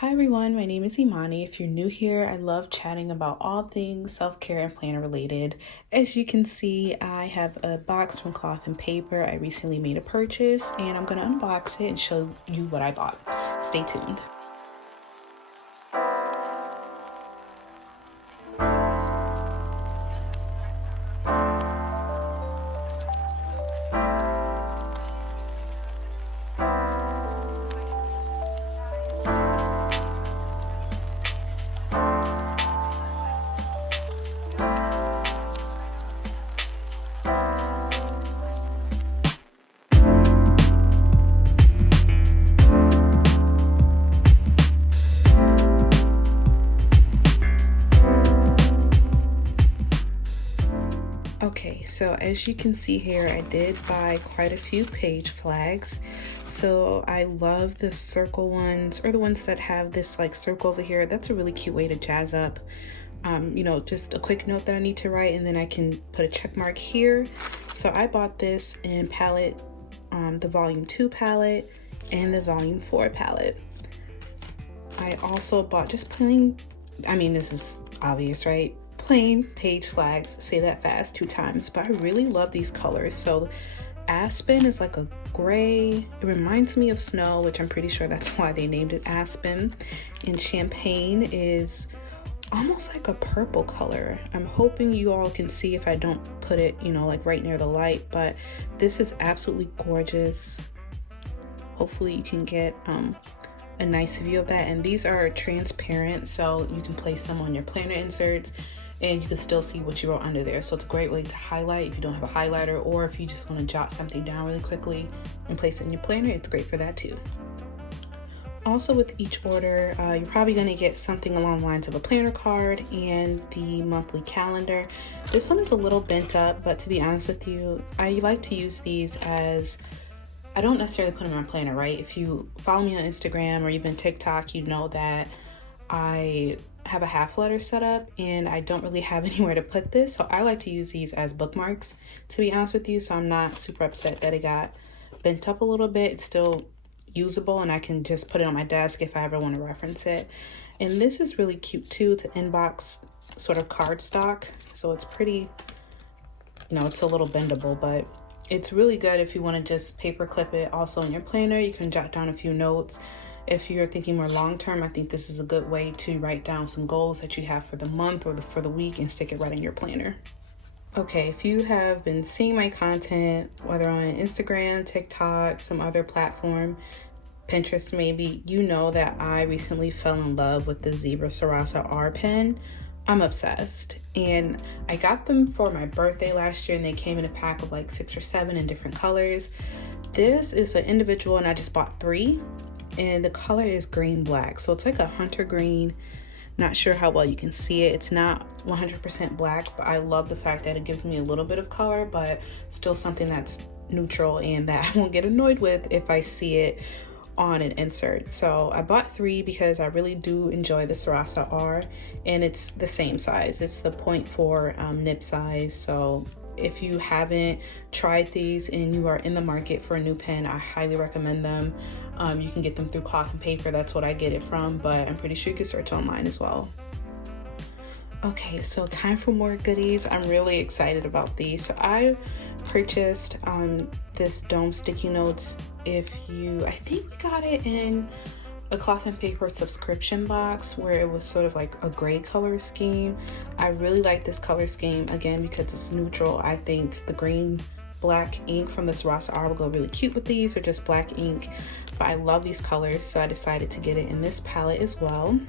Hi everyone, my name is Imani. If you're new here, I love chatting about all things self-care and planner related. As you can see, I have a box from Cloth and Paper. I recently made a purchase and I'm going to unbox it and show you what I bought. Stay tuned. Okay, so as you can see here, I did buy quite a few page flags. So I love the circle ones, or the ones that have this like circle over here. That's a really cute way to jazz up, just a quick note that I need to write, and then I can put a check mark here. So I bought this in palette, the volume 2 palette and the volume 4 palette. I also bought just plain, this is obvious, right? Plain page flags. Say that fast 2 times, but I really love these colors. So aspen is like a gray, it reminds me of snow, which I'm pretty sure that's why they named it aspen. And champagne is almost like a purple color. I'm hoping you all can see if I don't put it, like right near the light, but this is absolutely gorgeous. Hopefully you can get a nice view of that. And these are transparent, so you can place them on your planner inserts and you can still see what you wrote under there. So it's a great way to highlight if you don't have a highlighter, or if you just want to jot something down really quickly and place it in your planner, it's great for that too. Also, with each order, you're probably going to get something along the lines of a planner card and the monthly calendar. This one is a little bent up, but to be honest with you, I like to use these as, I don't necessarily put them in my planner, right? If you follow me on Instagram or even TikTok, you know that I have a half letter set up and I don't really have anywhere to put this. So I like to use these as bookmarks, to be honest with you. So I'm not super upset that it got bent up a little bit. It's still usable and I can just put it on my desk if I ever want to reference it. And this is really cute too. It's an inbox sort of cardstock. So it's pretty, it's a little bendable, but it's really good if you want to just paper clip it also in your planner. You can jot down a few notes. If you're thinking more long-term, I think this is a good way to write down some goals that you have for the month or for the week and stick it right in your planner. Okay, if you have been seeing my content, whether on Instagram, TikTok, some other platform, Pinterest maybe, you know that I recently fell in love with the Zebra Sarasa R pen. I'm obsessed, and I got them for my birthday last year and they came in a pack of like 6 or 7 in different colors. This is an individual and I just bought 3, and the color is green black, so it's like a hunter green. Not sure how well you can see it. It's not 100% black, but I love the fact that it gives me a little bit of color, but still something that's neutral and that I won't get annoyed with if I see it on an insert. So I bought 3 because I really do enjoy the Sarasa R, and it's the same size. It's the 0.4 nib size. So if you haven't tried these and you are in the market for a new pen, I highly recommend them. You can get them through Cloth and Paper. That's what I get it from, but I'm pretty sure you can search online as well. Okay, so time for more goodies. I'm really excited about these. So I purchased this dome sticky notes. I think we got it in a Cloth and Paper subscription box where it was sort of like a gray color scheme. I really like this color scheme, again, because it's neutral. I think the green black ink from the Sarasa R will go really cute with these, or just black ink, but I love these colors, so I decided to get it in this palette as well.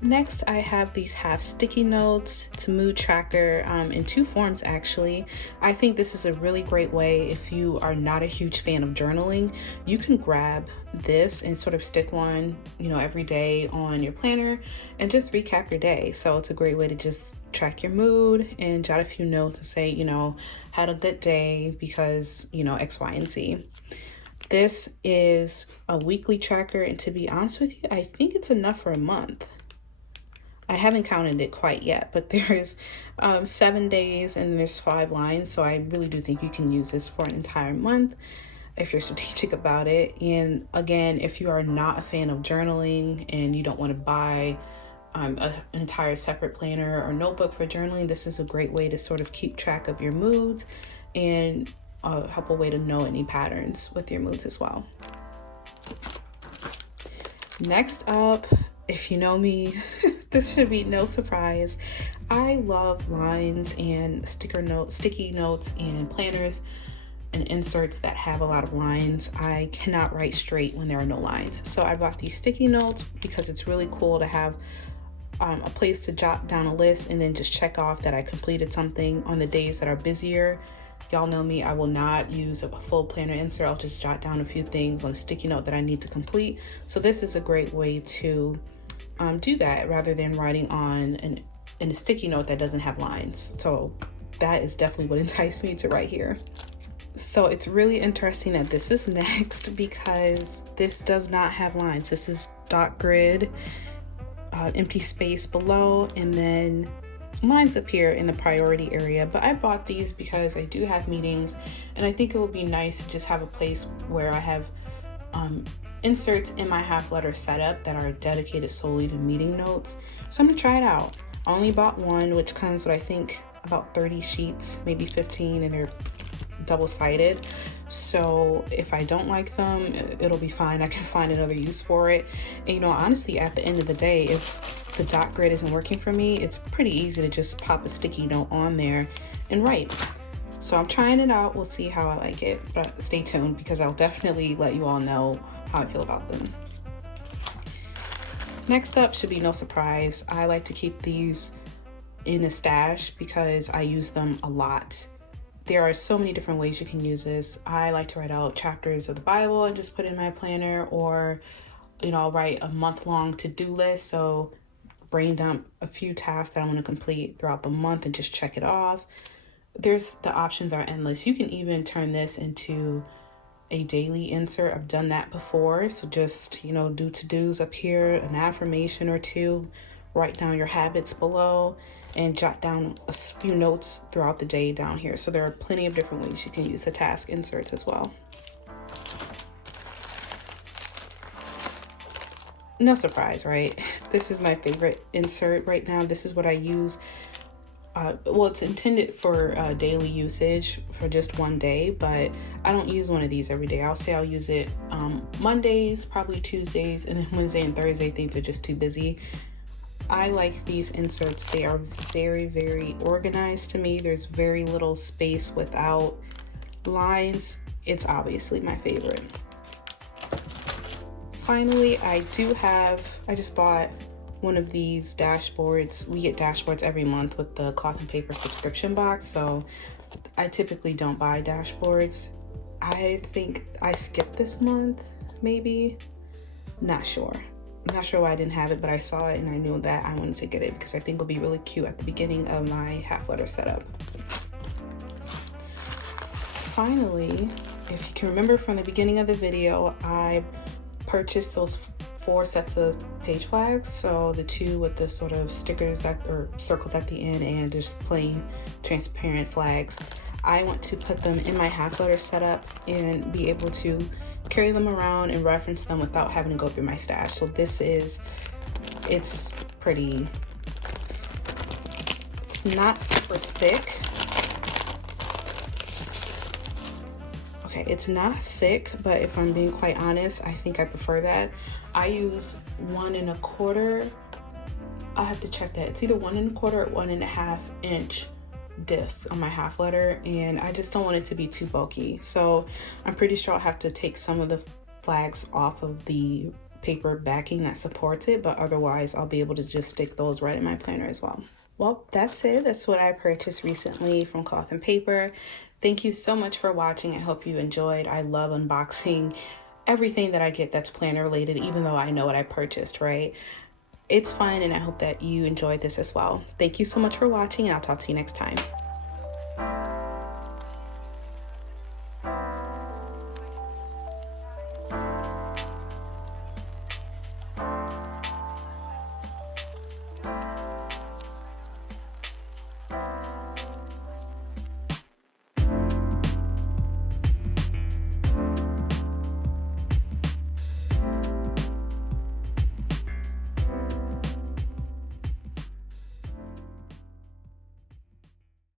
Next, I have these half sticky notes. It's a mood tracker in 2 forms actually. I think this is a really great way if you are not a huge fan of journaling. You can grab this and sort of stick one, every day on your planner and just recap your day. So it's a great way to just track your mood and jot a few notes to say, had a good day because, X, Y, and Z. This is a weekly tracker, and to be honest with you, I think it's enough for a month. I haven't counted it quite yet, but there's 7 days and there's 5 lines, so I really do think you can use this for an entire month. if you're strategic about it. And again, if you are not a fan of journaling and you don't want to buy an entire separate planner or notebook for journaling, this is a great way to sort of keep track of your moods and help a way to know any patterns with your moods as well. Next up, if you know me, this should be no surprise. I love lines and sticky notes and planners and inserts that have a lot of lines. I cannot write straight when there are no lines. So I bought these sticky notes because it's really cool to have a place to jot down a list and then just check off that I completed something on the days that are busier. Y'all know me, I will not use a full planner insert. I'll just jot down a few things on a sticky note that I need to complete. So this is a great way to do that rather than writing on in a sticky note that doesn't have lines. So that is definitely what enticed me to write here. So it's really interesting that this is next because this does not have lines. This is dot grid, empty space below, and then lines appear in the priority area. But I bought these because I do have meetings and I think it would be nice to just have a place where I have inserts in my half letter setup that are dedicated solely to meeting notes. So I'm gonna try it out. I only bought one, which comes with I think about 30 sheets, maybe 15, and they're double-sided. So if I don't like them, it'll be fine. I can find another use for it. And you know, honestly, at the end of the day, if the dot grid isn't working for me, it's pretty easy to just pop a sticky note on there and write. So I'm trying it out. We'll see how I like it, but stay tuned because I'll definitely let you all know how I feel about them. Next up should be no surprise. I like to keep these in a stash because I use them a lot. There are so many different ways you can use this. I like to write out chapters of the Bible and just put it in my planner, or you know, I'll write a month-long to-do list. So brain dump a few tasks that I want to complete throughout the month and just check it off. The options are endless. You can even turn this into a daily insert. I've done that before. So just, you know, do to-dos up here, an affirmation or two, write down your habits below, and jot down a few notes throughout the day down here. So there are plenty of different ways you can use the task inserts as well. No surprise, right? This is my favorite insert right now. This is what I use. Well, it's intended for daily usage for just one day, but I don't use one of these every day. I'll say I'll use it Mondays, probably Tuesdays, and then Wednesday and Thursday things are just too busy. I like these inserts. They are very, very organized to me. There's very little space without lines. It's obviously my favorite. Finally, I just bought one of these dashboards. We get dashboards every month with the Cloth and Paper subscription box, so I typically don't buy dashboards. I think I skipped this month, maybe. Not sure. I'm not sure why I didn't have it, but I saw it and I knew that I wanted to get it because I think it'll be really cute at the beginning of my half letter setup. Finally, if you can remember from the beginning of the video, I purchased those 4 sets of page flags. So the 2 with the sort of stickers or circles at the end, and just plain transparent flags. I want to put them in my half letter setup and be able to carry them around and reference them without having to go through my stash. So it's not super thick. Okay, it's not thick, but if I'm being quite honest, I think I prefer that. I use 1 1/4. I have to check that. It's either 1 1/4 or 1.5 inch discs on my half letter, and I just don't want it to be too bulky. So I'm pretty sure I'll have to take some of the flags off of the paper backing that supports it, but otherwise I'll be able to just stick those right in my planner as well. Well, that's it. That's what I purchased recently from Cloth and Paper. Thank you so much for watching. I hope you enjoyed. I love unboxing everything that I get that's planner related, even though I know what I purchased, right? It's fun, and I hope that you enjoyed this as well. Thank you so much for watching, and I'll talk to you next time.